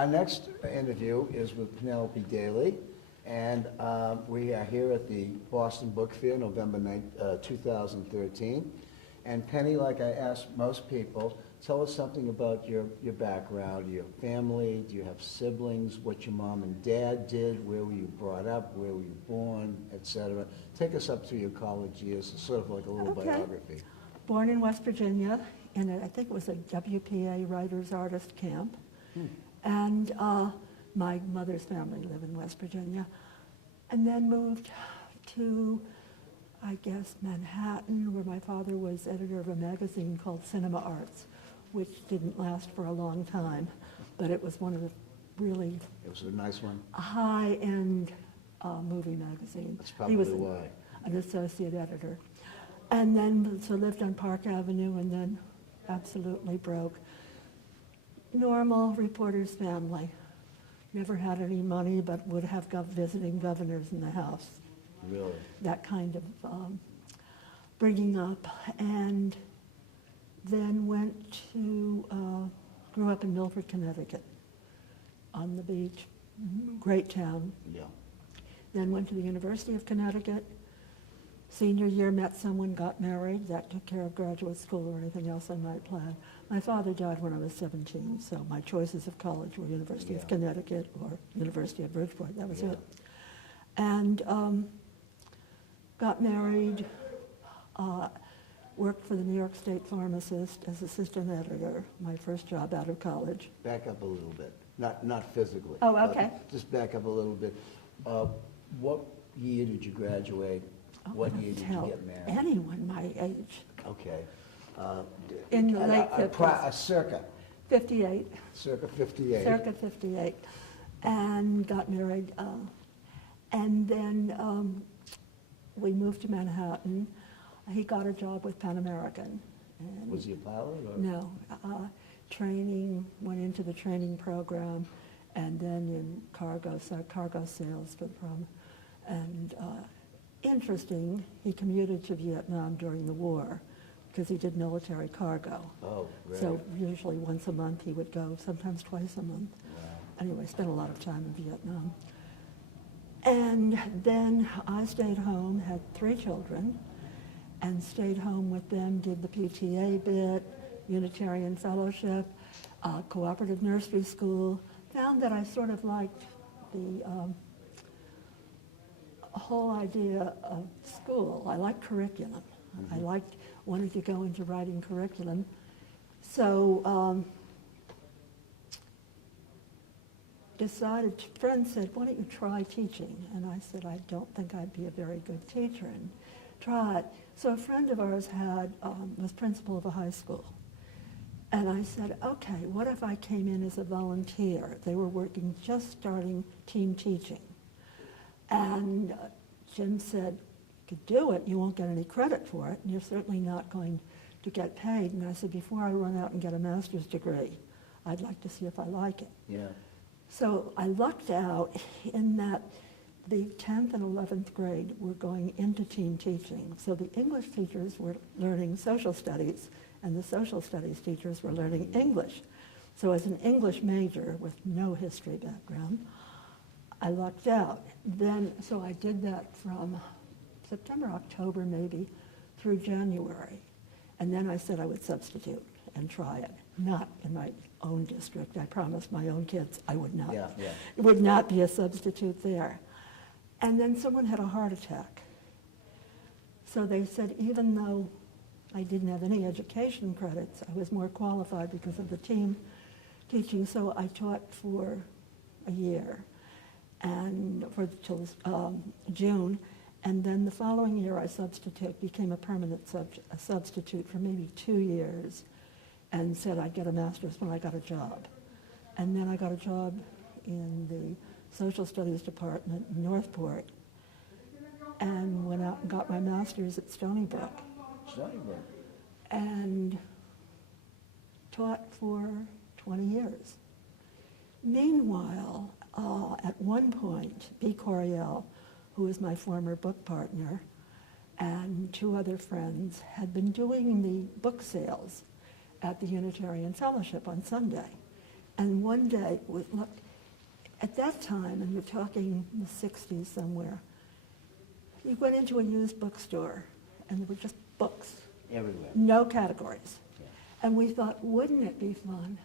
Our next interview is with Penelope Daly, and we are here at the Boston Book Fair, November 9th, 2013. And Penny, like I asked most people, tell us something about your background, your family. Do you have siblings? What your mom and dad did? Where were you brought up? Where were you born, etc. Take us up through your college years, sort of like a little biography. Born in West Virginia, I think it was a WPA Writers Artist Camp. And my mother's family lived in West Virginia. And then moved to, I guess, Manhattan, where my father was editor of a magazine called Cinema Arts, which didn't last for a long time, but it was one of the really It was a nice one. high-end movie magazines. That's probably He was why. an associate editor. And then, so lived on Park Avenue, and then absolutely broke. Normal reporter's family. Never had any money, but would have visiting governors in the house. Really? That kind of bringing up. And then grew up in Milford, Connecticut, on the beach, great town. Yeah. Then went to the University of Connecticut. Senior year, met someone, got married. That took care of graduate school or anything else I might plan. My father died when I was 17, so my choices of college were University of Connecticut or University of Bridgeport. That was it. And got married, worked for the New York State Pharmacist as assistant editor, my first job out of college. Back up a little bit. Not physically. Oh, okay. Just back up a little bit. What year did you graduate? What year did you get married? Anyone my age. Okay. In the late 50s. Circa. 58. Circa 58. Circa 58. And got married. And then we moved to Manhattan. He got a job with Pan American. And Was he a pilot? Or? No. Training, went into the training program, and then in cargo sales for them. And interesting, he commuted to Vietnam during the war because he did military cargo. Oh, right. So usually once a month he would go, sometimes twice a month. Wow. Anyway, spent a lot of time in Vietnam. And then I stayed home, had 3 children, and stayed home with them, did the PTA bit, Unitarian Fellowship, Cooperative Nursery School. Found that I sort of liked the whole idea of school. I liked curriculum. I wanted to go into writing curriculum. So decided, friends said, why don't you try teaching? And I said, I don't think I'd be a very good teacher, and try it. So a friend of ours was principal of a high school. And I said, okay, what if I came in as a volunteer? They were working, just starting team teaching. And Jim said, you could do it, you won't get any credit for it, and you're certainly not going to get paid. And I said, before I run out and get a master's degree, I'd like to see if I like it. Yeah. So I lucked out in that the 10th and 11th grade were going into team teaching. So the English teachers were learning social studies, and the social studies teachers were learning English. So as an English major with no history background, I lucked out. Then, so I did that from September, October maybe, through January. And then I said I would substitute and try it. Not in my own district. I promised my own kids I would not. It would not be a substitute there. And then someone had a heart attack. So they said even though I didn't have any education credits, I was more qualified because of the team teaching. So I taught for a year, and till June. And then the following year I became a permanent substitute for maybe 2 years, and said I'd get a master's when I got a job. And then I got a job in the social studies department in Northport, and went out and got my master's at Stony Brook. Stony Brook. And taught for 20 years. Meanwhile, at one point, B. Coriel, who was my former book partner, and 2 other friends had been doing the book sales at the Unitarian Fellowship on Sunday. And one day, look, at that time, and you're talking the 60s somewhere, you went into a used bookstore and there were just books, Everywhere. no categories. Yeah. And we thought, wouldn't it be fun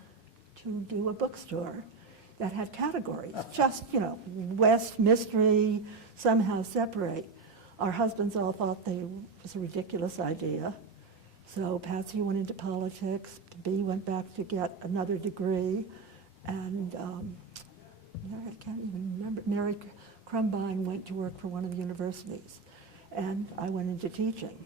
to do a bookstore that had categories? Just, West, mystery, somehow separate. Our husbands all thought it was a ridiculous idea. So Patsy went into politics, Bea went back to get another degree, and I can't even remember, Mary Crumbine went to work for one of the universities, and I went into teaching.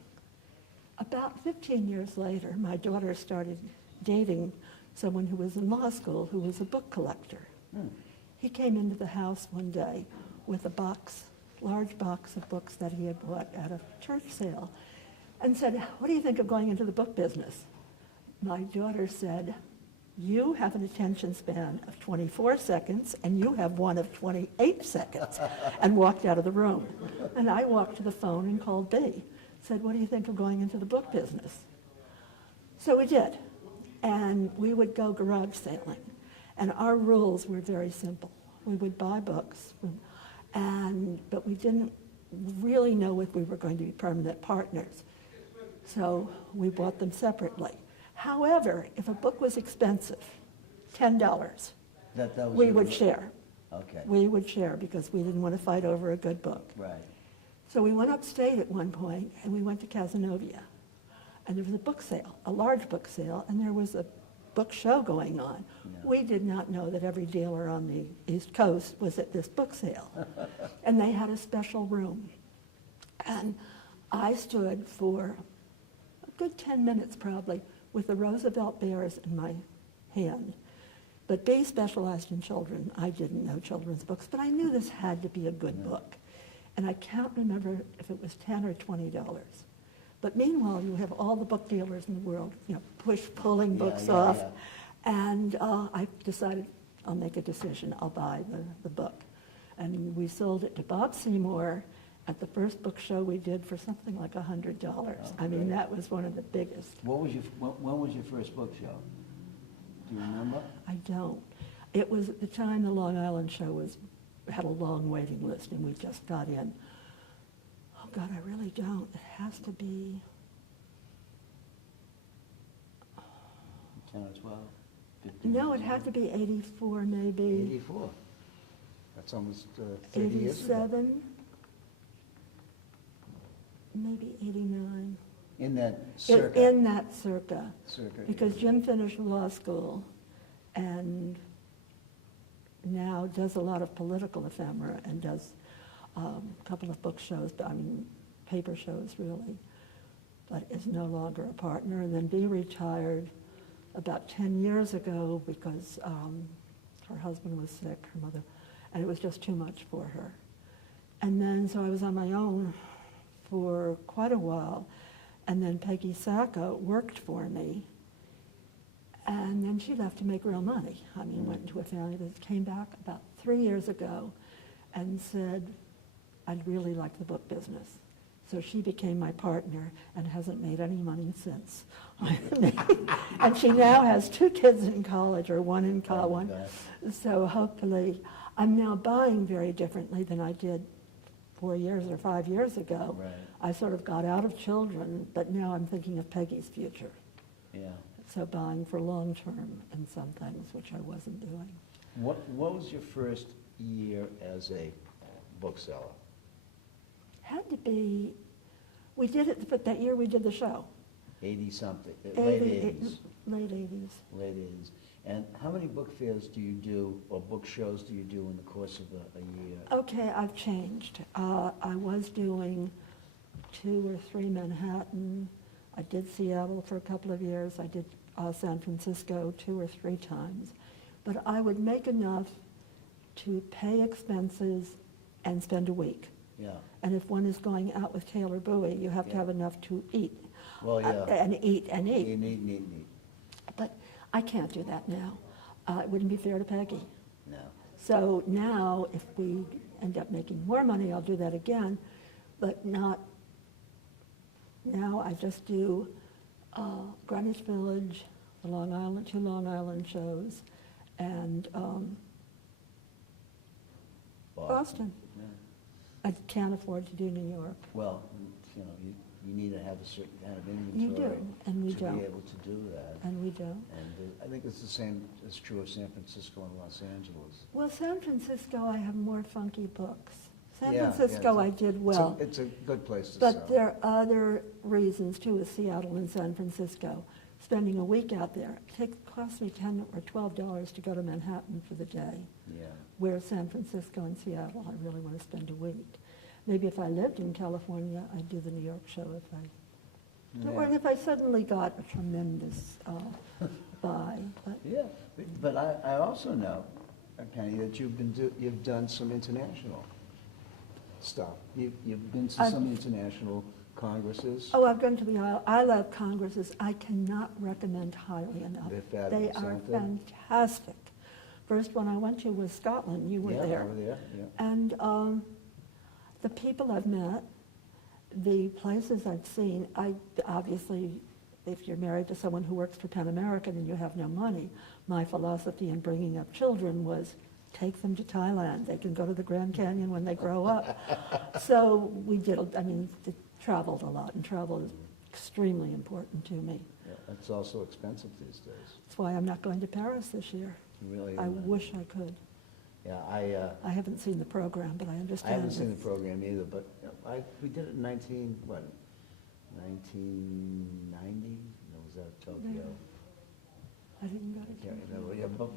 About 15 years later, my daughter started dating someone who was in law school who was a book collector. He came into the house one day with a large box of books that he had bought at a church sale and said, "What do you think of going into the book business?" My daughter said, "You have an attention span of 24 seconds and you have one of 28 seconds," and walked out of the room. And I walked to the phone and called Bea. Said, "What do you think of going into the book business?" So we did. And we would go garage sailing. And our rules were very simple. We would buy books, but we didn't really know if we were going to be permanent partners. So we bought them separately. However, if a book was expensive, $10, That was we your would rule? share. Okay. We would share because we didn't want to fight over a good book. Right. So we went upstate at one point, and we went to Cazenovia. And there was a book sale, a large book sale, and there was a book show going on. No. We did not know that every dealer on the East Coast was at this book sale. And they had a special room. And I stood for a good 10 minutes probably with the Roosevelt Bears in my hand. But Bea specialized in children. I didn't know children's books, but I knew this had to be a good book. And I can't remember if it was $10 or $20. But meanwhile, you have all the book dealers in the world, pulling books off. Yeah. And I decided I'll make a decision. I'll buy the book. And we sold it to Bob Seymour at the first book show we did for something like $100. I mean, great. that was one of the biggest. When was your first book show? Do you remember? I don't. It was at the time the Long Island show had a long waiting list, and we just got in. Oh, God, I really don't. It has to be 10 or 12? 15? No, it had to be 84, maybe. 84. That's almost 30 years ago. 87, maybe 89. In that circa. In that circa. Because Jim finished law school and now does a lot of political ephemera and does a couple of book shows, paper shows really, but is no longer a partner. And then Bea retired about 10 years ago because her husband was sick, her mother, and it was just too much for her. And then, so I was on my own for quite a while, and then Peggy Sacco worked for me, and then she left to make real money. Went into a family that came back about 3 years ago and said, "I'd really like the book business." So she became my partner and hasn't made any money since. And she now has 2 kids in college, or one in college. So hopefully, I'm now buying very differently than I did 4 years or 5 years ago. Right. I sort of got out of children, but now I'm thinking of Peggy's future. Yeah. So buying for long term in some things, which I wasn't doing. What was your first year as a bookseller? Had to be, we did it, but that year we did the show. 80-something, late 80s. Late 80s. Late 80s. And how many book fairs do you do, or book shows do you do in the course of a year? Okay, I've changed. I was doing 2 or 3 Manhattan. I did Seattle for a couple of years. I did San Francisco 2 or 3 times. But I would make enough to pay expenses and spend a week. Yeah. And if one is going out with Taylor Bowie, you have to have enough to eat. Well, yeah. And eat and eat. Neat. But I can't do that now. It wouldn't be fair to Peggy. No. So now, if we end up making more money, I'll do that again, but not, now I just do Greenwich Village, the 2 Long Island shows, and Boston. Yeah. I can't afford to do New York. Well, you know, you need to have a certain kind of You inventory. do, and we to don't. be able to do that. And we don't. And I think it's the same, is true of San Francisco and Los Angeles. Well, San Francisco, I have more funky books. San Yeah, Francisco, yeah, I did well. It's a good place to sell. But there are other reasons too, with Seattle and San Francisco. Spending a week out there, cost me $10 or $12 to go to Manhattan for the day. Yeah. Where San Francisco and Seattle, I really want to spend a week. Maybe if I lived in California, I'd do the New York show if I, or Yeah. if I suddenly got a tremendous buy. But Yeah, but I also know, Penny, that you've done some international stuff. You've been to I've- some international congresses. oh, I've been to the ILAB congresses. I cannot recommend highly enough. They're fabulous, They are aren't they? fantastic. First one I went to was Scotland. You were Yeah, there. over there, yeah. And the people I've met, the places I've seen, obviously, if you're married to someone who works for Pan American and you have no money, my philosophy in bringing up children was take them to Thailand. They can go to the Grand Canyon when they grow up. So we did, traveled a lot, and travel is extremely important to me. Yeah, it's also expensive these days. That's why I'm not going to Paris this year. Really. I wish I could. Yeah, I haven't seen the program, but I I understand. haven't seen the it's- program either, but we did it in 1990? No, was that Tokyo? I didn't go I to can't Tokyo. remember, yeah, but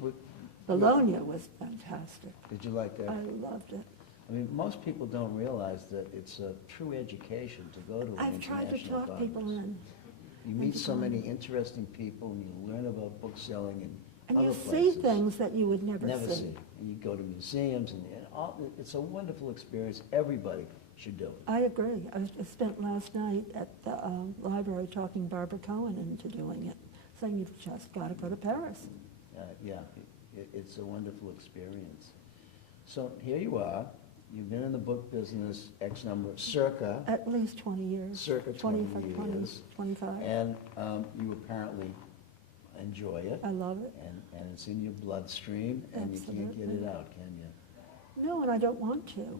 Bologna was fantastic. did you like that? I loved it. I mean, most people don't realize that it's a true education to go to an I've tried to international talk people congress. in, You meet into so many going. interesting people, and you learn about bookselling and and other you places. see things that you would never Never see. see. And you go to museums, and all, it's a wonderful experience. Everybody should do it. I agree. I spent last night at the library talking Barbara Cohen into doing it, saying you've just got to go to Paris. Yeah, it's a wonderful experience. So here you are. You've been in the book business X number, circa At least 20 years. Circa 20 years. 25. and you apparently enjoy it, I love it. and it's in your bloodstream, and you can't get it Absolutely. out, can you? No, and I don't want to.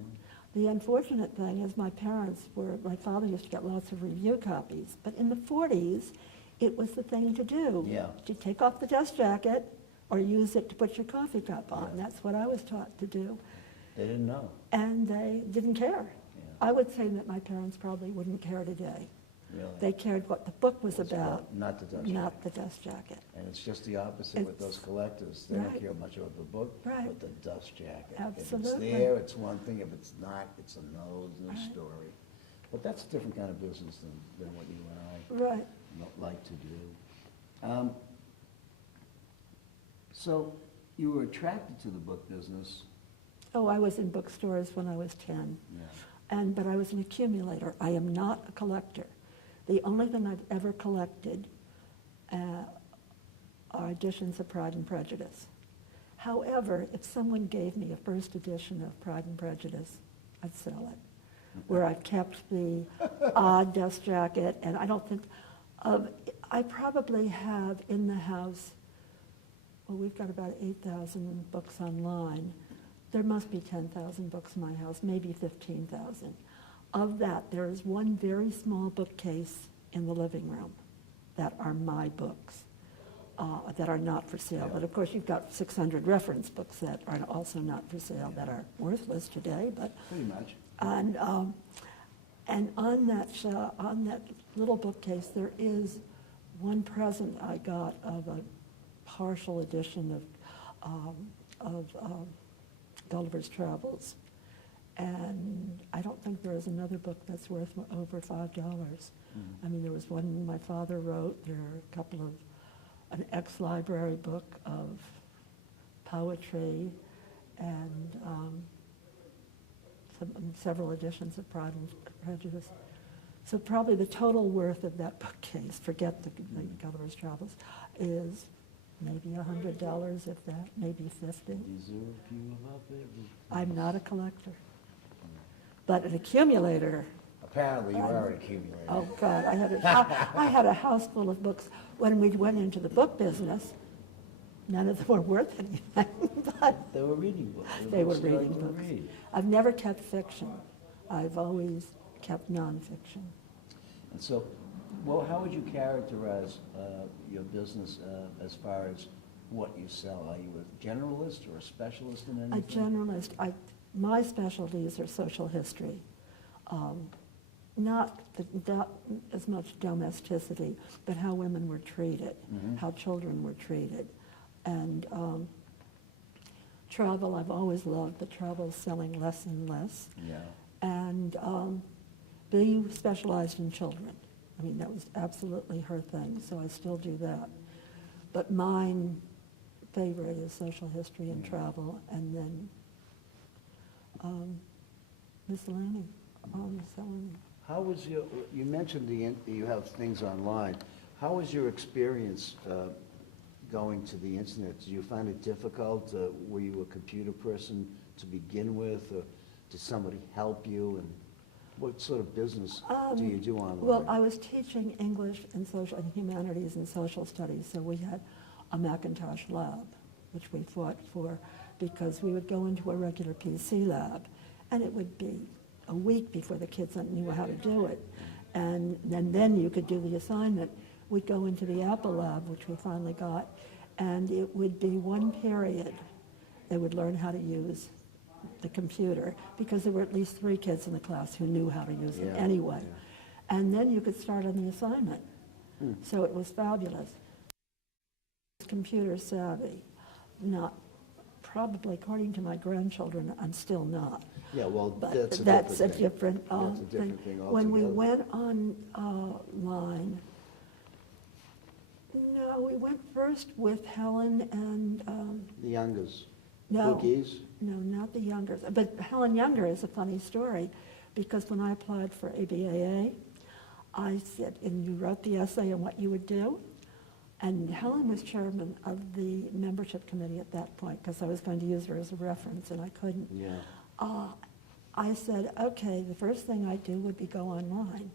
The unfortunate thing is my father used to get lots of review copies, but in the 40s, it was the thing to do. Yeah. To take off the dust jacket or use it to put your coffee cup on. Yeah. That's what I was taught to do. They didn't know. And they didn't care. Yeah. I would say that my parents probably wouldn't care today. Really. They cared what the book was It's about, not the dust not jacket. the dust jacket. And it's just the opposite with those It's- collectors. They don't right. care much about the book, Right. but the dust jacket. If Absolutely. it's there, it's one thing. If it's not, it's a nose and a Right. story. But that's a different kind of business than what you and I Right. like to do. So you were attracted to the book business. Oh, I was in bookstores when I was 10. Yeah. But I was an accumulator. I am not a collector. The only thing I've ever collected are editions of Pride and Prejudice. However, if someone gave me a first edition of Pride and Prejudice, I'd sell it. Where I've kept the odd dust jacket, and I don't think, I probably have in the house, well, we've got about 8,000 books online. There must be 10,000 books in my house, maybe 15,000. Of that, there is one very small bookcase in the living room that are my books, that are not for sale. Yeah. But of course, you've got 600 reference books that are also not for sale, that are worthless today. But Pretty much. and on that little bookcase, there is one present I got of a partial edition of Gulliver's Travels. And I don't think there is another book that's worth over $5. I mean, there was one my father wrote. There are a couple of, an ex-library book of poetry, and several editions of Pride and Prejudice. So probably the total worth of that bookcase, forget the Gulliver's Travels, is maybe $100, if that, maybe $50. Is there a few about there? I'm not a collector, but an accumulator. Apparently, you are an accumulator. Oh, God, I had a house full of books. When we went into the book business, None of them were worth anything, but They were reading books. they were books you reading liked to books. read. I've never kept fiction. I've always kept nonfiction. And so, well, how would you characterize your business as far as what you sell? Are you a generalist or a specialist in anything? A generalist. My specialties are social history. Not as much domesticity, but how women were treated, how children were treated. And travel, I've always loved, but travel is selling less and less. Yeah. And being specialized in children. I mean, that was absolutely her thing, so I still do that. But mine favorite is social history and travel, and then miscellany. Selling. How was you mentioned you have things online. How was your experience going to the internet? Did you find it difficult? Were you a computer person to begin with? Or did somebody help you? And what sort of business do you do online? Well, I was teaching English and humanities and social studies, so we had a Macintosh lab, which we fought for because we would go into a regular PC lab, and it would be a week before the kids knew how to do it. And then you could do the assignment. We'd go into the Apple lab, which we finally got, and it would be one period. They would learn how to use the computer because there were at least 3 kids in the class who knew how to use it anyway. Yeah. And then you could start on the assignment. So it was fabulous. Computer savvy, not probably, according to my grandchildren, I'm still not. Yeah, well, But that's a different thing altogether. When we went online, no, we went first with Helen and The youngers. no, Bookies? no, not the Youngers. But Helen Younger is a funny story because when I applied for ABAA, I said, and you wrote the essay on what you would do, and Helen was chairman of the membership committee at that point because I was going to use her as a reference and I couldn't. Yeah. I said, okay, the first thing I'd do would be go online.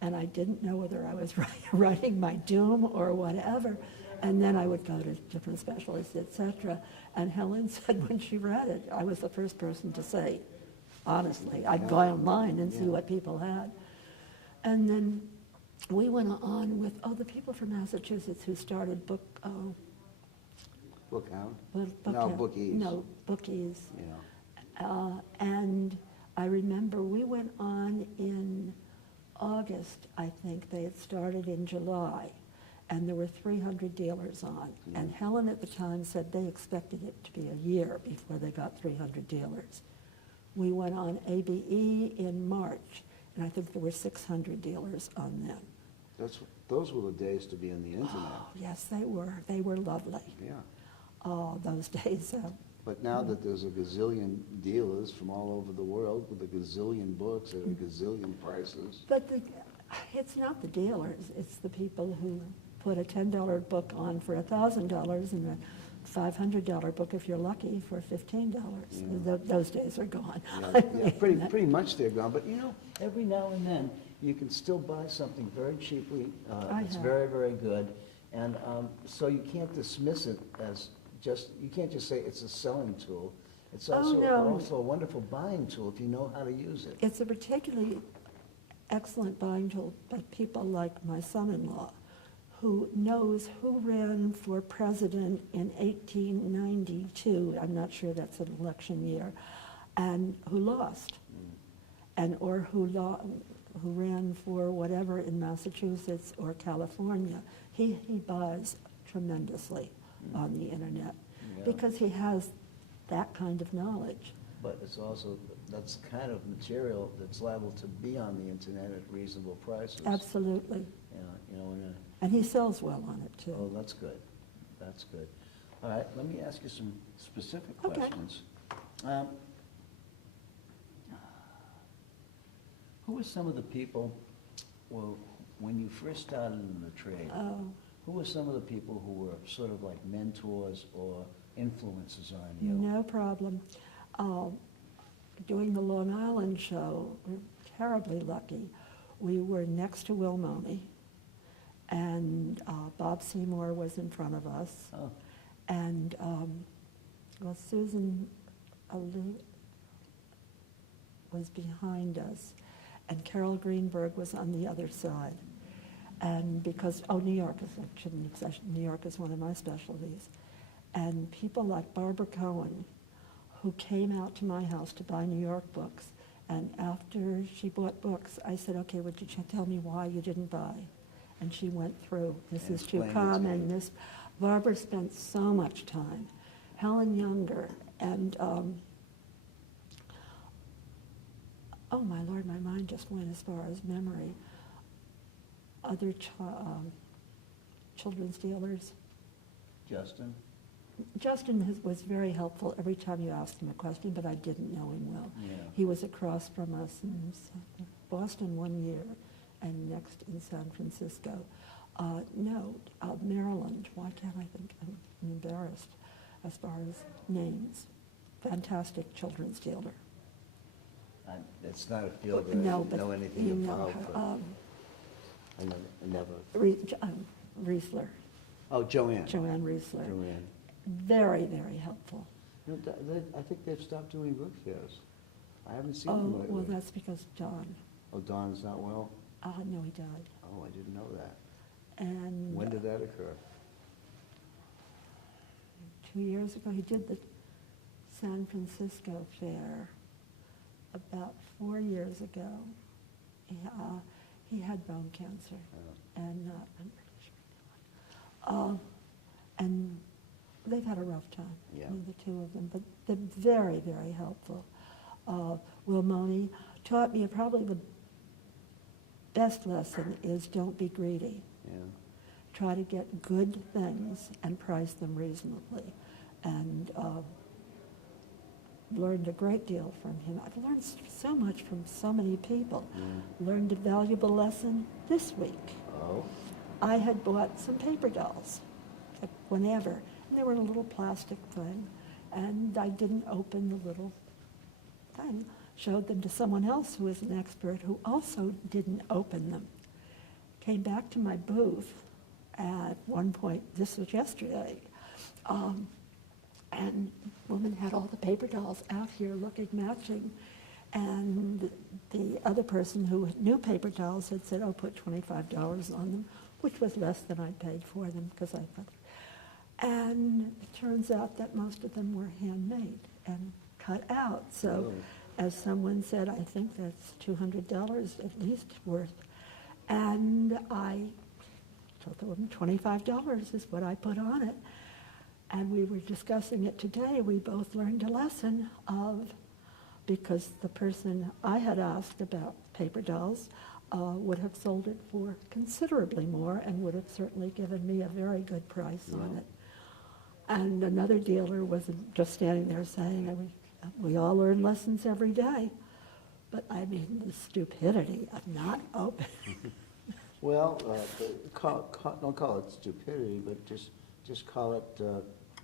And I didn't know whether I was writing my doom or whatever. And then I would go to different specialists, et cetera. And Helen said when she read it, I was the first person to say, honestly, I'd go online and see what people had. And then we went on with, the people from Massachusetts who started Bookhound? Bookhound. Bookies. No, Bookies. Yeah. And I remember we went on in August, I think. They had started in July, and there were 300 dealers on. And Helen at the time said they expected it to be a year before they got 300 dealers. We went on ABE in March, and I think there were 600 dealers on then. Those were the days to be on the internet. Oh, yes, they were. They were lovely. Yeah. Those days. But now that there's a gazillion dealers from all over the world with a gazillion books at a gazillion prices. But it's not the dealers, it's the people who put a $10 book on for $1,000 and a $500 book, if you're lucky, for $15. Yeah. Those days are gone. Yeah, pretty much they're gone. But every now and then you can still buy something very cheaply. It's very, very good. And so you can't dismiss it as you can't just say it's a selling tool. It's also a wonderful buying tool if you know how to use it. It's a particularly excellent buying tool by people like my son-in-law, who knows who ran for president in 1892, I'm not sure that's an election year, and who lost, or who ran for whatever in Massachusetts or California. He buys tremendously on the internet because he has that kind of knowledge. But that's kind of material that's liable to be on the internet at reasonable prices. Absolutely. Yeah, and he sells well on it too. Oh, that's good. That's good. All right, let me ask you some specific questions. Who were some of the people, when you first started in the trade, who were some of the people who were sort of like mentors or influences on you? No problem. Doing the Long Island show, we're terribly lucky. We were next to Will Momey, and Bob Seymour was in front of us. Oh. And, well, Susan was behind us, and Carol Greenberg was on the other side. And because, New York New York is one of my specialties. And people like Barbara Cohen, who came out to my house to buy New York books, and after she bought books, I said, okay, would you tell me why you didn't buy? And she went through, this And is too explained it to common, you. this. Barbara spent so much time. Helen Younger, and, oh my Lord, my mind just went as far as memory. Other children's dealers. Justin was very helpful every time you asked him a question, but I didn't know him well. Yeah. He was across from us in Boston one year and next in San Francisco. Maryland. Why can't I think? I'm embarrassed as far as names. Fantastic children's dealer. It's not a field that No, I but know anything you know about, her, but I never. Riesler, Oh, Joanne. Joanne Riesler. Joanne. Very, very helpful. You know, I think they've stopped doing book fairs. I haven't seen Oh, them lately. well, that's because John. Oh, Don's not well? No, he died. Oh, I didn't know that. And When did that occur? 2 years ago, he did the San Francisco Fair. About 4 years ago, he had bone cancer, and I'm pretty sure. And they've had a rough time, Yeah. the two of them, but they're very, very helpful. Will Money taught me probably the best lesson is don't be greedy. Yeah. Try to get good things and price them reasonably. And learned a great deal from him. I've learned so much from so many people. Learned a valuable lesson this week. Oh? I had bought some paper dolls, like whenever, and they were in a little plastic thing, and I didn't open the little thing. Showed them to someone else who was an expert who also didn't open them. Came back to my booth at one point, this was yesterday, and the woman had all the paper dolls out here looking matching, and the other person who knew paper dolls had said, oh, put $25 on them, which was less than I paid for them because I thought. And it turns out that most of them were handmade and cut out. So, as someone said, I think that's $200 at least worth. And I told the woman $25 is what I put on it. And we were discussing it today. We both learned a lesson of, because the person I had asked about paper dolls would have sold it for considerably more and would have certainly given me a very good price on it. And another dealer was just standing there saying, we all learn lessons every day. But I mean, the stupidity of not opening. Well, don't call it stupidity, but just call it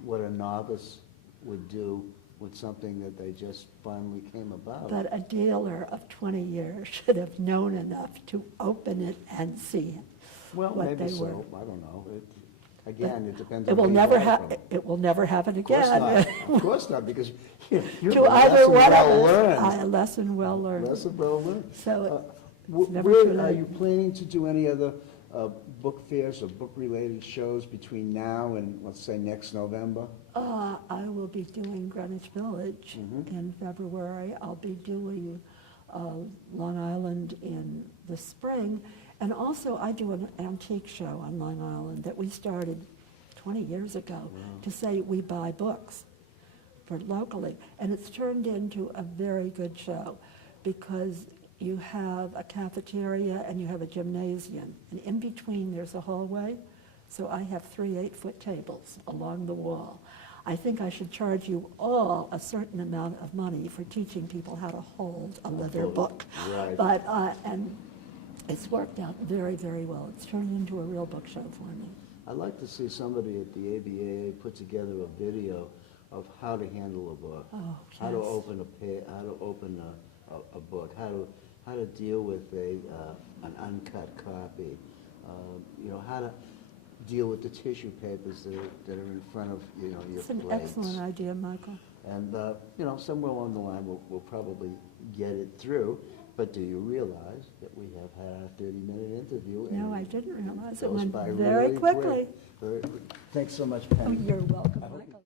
what a novice would do with something that they just finally came about. But a dealer of 20 years should have known enough to open it and see Well, what maybe they so. were. I don't know. Again, it depends It on will who you never buy happen. from. It will never happen Of course again. not. Of course not, because you're To a either lesson one well of learned. us, a lesson well learned. Lesson well learned. So Where never too are late. you planning to do any other book fairs or book-related shows between now and, let's say, next November? I will be doing Greenwich Village in February. I'll be doing Long Island in the spring. And also, I do an antique show on Long Island that we started 20 years ago to say we buy books for locally. And it's turned into a very good show because you have a cafeteria and you have a gymnasium. And in between, there's a hallway. So I have 3 8-foot tables along the wall. I think I should charge you all a certain amount of money for teaching people how to hold a leather book. Right. But, and it's worked out very, very well. It's turned into a real book show for me. I'd like to see somebody at the ABA put together a video of how to handle a book, Oh, how to yes. open how to open a book, how to deal with an uncut copy, you know, how to deal with the tissue papers that are in front of, you know, your It's an plates. excellent idea, Michael. And, you know, somewhere along the line, we'll probably get it through. But do you realize that we have had our 30-minute interview? No, and I didn't realize it goes went by very really quickly. quick. Thanks so much, Oh, Penny. you're welcome, I hope you- Michael.